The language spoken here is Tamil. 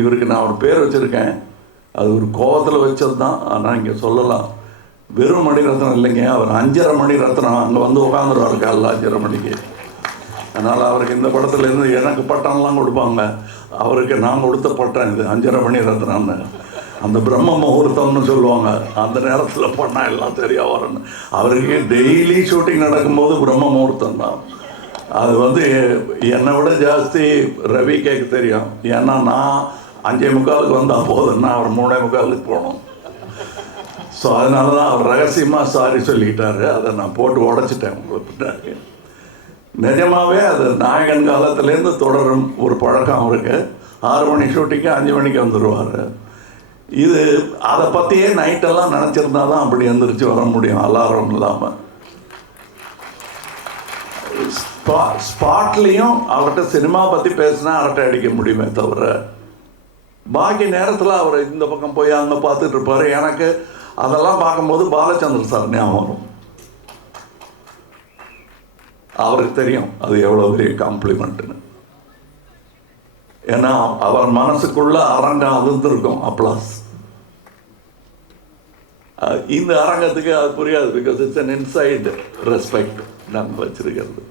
இவருக்கு நான் ஒரு பேர் வச்சுருக்கேன், அது ஒரு கோவத்தில் வச்சது தான். ஆனால் இங்கே சொல்லலாம், வெறும் மணிரத்னம் இல்லைங்க, அவர் 5.5 மணிரத்னம். அங்கே வந்து உட்காந்துருவார் காலைல 5.5 மணிக்கு. அதனால் அவருக்கு இந்த படத்துலேருந்து எனக்கு பட்டம்லாம் கொடுப்பாங்க, அவருக்கு நான் கொடுத்த பட்டம் இது 5.5 மணிரத்னம்னு. அந்த பிரம்ம முகூர்த்தம்னு சொல்லுவாங்க, அந்த நேரத்தில் பண்ணால் எல்லாம் சரியாக வரணும். அவருக்கு டெய்லி ஷூட்டிங் நடக்கும்போது பிரம்ம முகூர்த்தம் தான். அது வந்து என்னை விட ஜாஸ்தி ரவி கேட்க தெரியும். ஏன்னா நான் 5:45 வந்தால் போதுன்னா அவர் 3:45 போகணும். ஸோ அதனால தான் அவர் ரகசியமாக சாரி சொல்லிக்கிட்டாரு. அதை நான் போட்டு உடச்சிட்டேன் உங்களுக்கு பின்னாடி. நிஜமாகவே அது நாயகன் காலத்துலேருந்து தொடரும் ஒரு பழக்கம் அவருக்கு. 6 மணி ஷூட்டிங்கு 5 மணிக்கு வந்துடுவார். இது அதை பற்றியே நைட்டெல்லாம் நினச்சிருந்தா தான் அப்படி எழுந்திரிச்சு வர முடியும், அலாரம் இல்லாமல். ஸ்பாட்லேயும் அவர்கிட்ட சினிமா பற்றி பேசினா அரட்டை அடிக்க முடியுமே தவிர, பாக்கி நேரத்தில் அவர் இந்த பக்கம் போய் அங்கே பார்த்துட்டு இருப்பார். எனக்கு அதெல்லாம் பார்க்கும்போது பாலச்சந்தர் சார் ஞாபகம் வரும். அவருக்கு தெரியும் அது எவ்வளோ பெரிய காம்ப்ளிமெண்ட்டுன்னு. ஏன்னா அவர் மனசுக்குள்ள அரங்கம் அதிர்ந்திருக்கும், அப்ளாஸ். இந்த அரங்கத்துக்கு அது புரியாது, because it's an inside respect நாங்கள் வச்சிருக்கிறது.